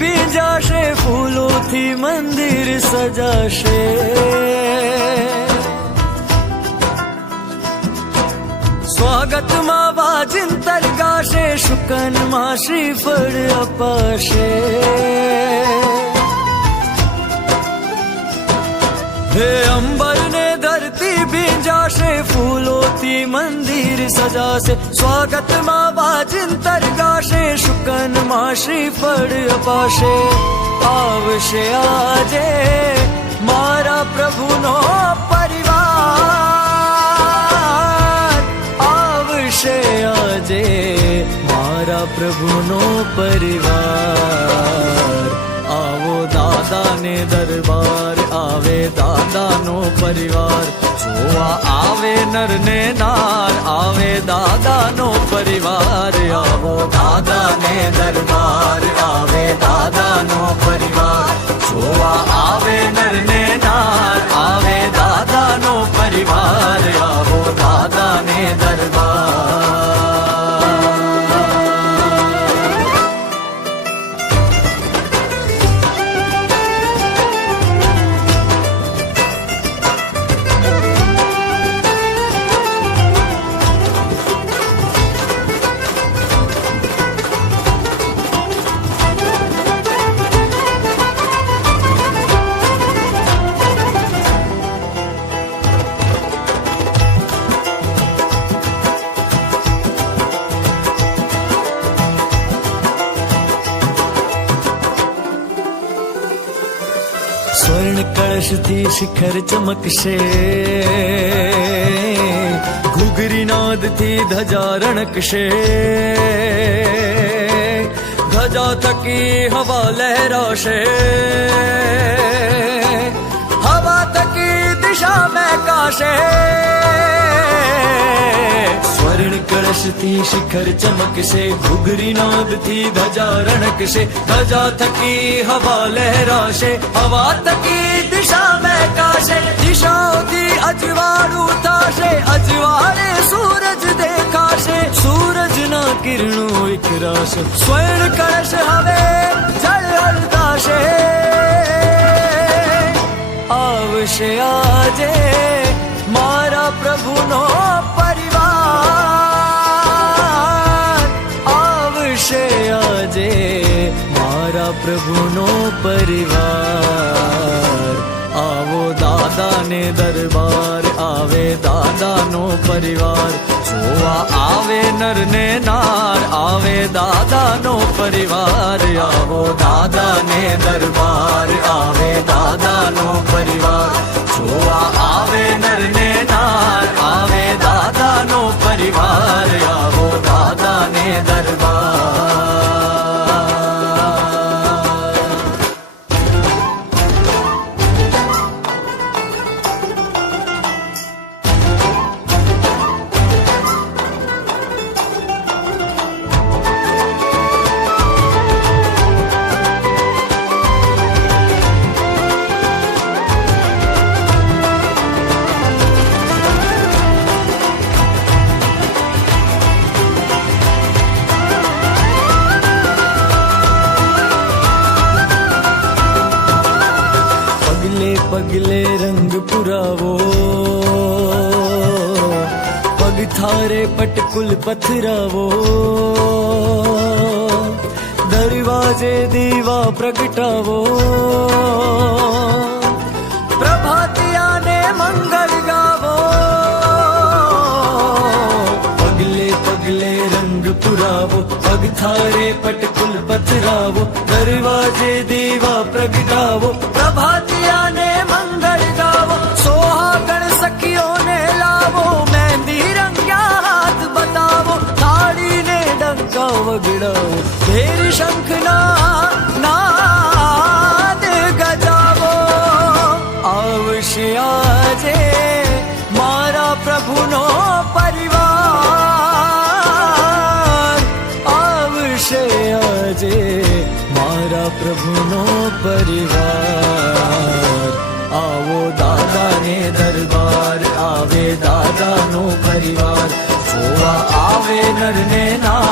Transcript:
ભીંજાશે, ફૂલોથી મંદિર સજાશે. સ્વાગતમાં વાજિંતર ગાશે, શુકનમાં શ્રીફળ અપાશે. હે અંબર ને ધરતી ભીંજાશે, ફૂલોથી મંદિર સજાશે. સ્વાગતમાં વાજિંતર ગાશે, શુકનમાં શ્રીફળ અપાશે. આવશે આજે મારા પ્રભુનો પરિવાર, આવશે આજે મારા પ્રભુનો પરિવાર. આવો દાદાને દરબાર, આવે દાદાનો પરિવાર. જોવા આવે નર ને નાર, આવે દાદાનો પરિવાર. આવો દાદાને દરબાર, આવે દાદાનો પરિવાર. જોવા આવે નર ને નાર, આવે દાદાનો પરિવાર. આવો દાદાને દરબાર. સ્વર્ણ કળશથી શિખર ચમકશે, ઘૂઘરી નાદથી ધજા રણકશે. ધજા થકી હવા લહેરાશે, હવા થકી દિશા મહેકાશે. સ્વર્ણ કળશથી શિખર ચમકશે, ઘૂઘરી નાદથી ધજા રણકશે. ધજા થકી હવા લહેરાશે, હવા થકી દિશા મહેકાશે. દિશાઓથી અજવાળું થશે, અજવાળે સૂરજ દેખાશે. સૂરજના કિરણો વિખરાશે, સ્વર્ણ કળશ હવે ઝળહળતાશે. આવશે આજે મારા પ્રભુનો પરિવાર, આવશે આજે મારા પ્રભુનો પરિવાર. આવો દાદાને દરબાર, આવે દાદાનો પરિવાર. જોવા આવે નર ને નાર, આવે દાદાનો પરિવાર. આવો દાદાને દરબાર, આવે દાદાનો પરિવાર. જોવા આવે નર ને નાર, આવે દાદાનો પરિવાર. આવો દાદાને દરબાર. પગલે રંગ પુરાવો, પગ થારે પટકુલ પથરાવો. દરવાજે દીવા પ્રગટાવો, પ્રભાતિયાને મંગળ ગાવો. પગલે પગલે રંગ પુરાવો, પગ થારે પટકુલ પથરાવો. દરવાજે દીવા પ્રગટાવો, પ્રભાતિયાને મંગળ ગાવો. સોહાગણ સખીઓને લાવો, મહેંદી રંગ્યા હાથ બતાવો. થાળીને ડંકા વગડાવો, ભેર શંખના નાદ ગજાવો. આવશે આજે મારા પ્રભુનો પરિવાર, આવશે આજે મારા પ્રભુનો પરિવાર. આવો દાદાને દરબાર, આવે દાદાનો પરિવાર. જોવા આવે નર ને નાર,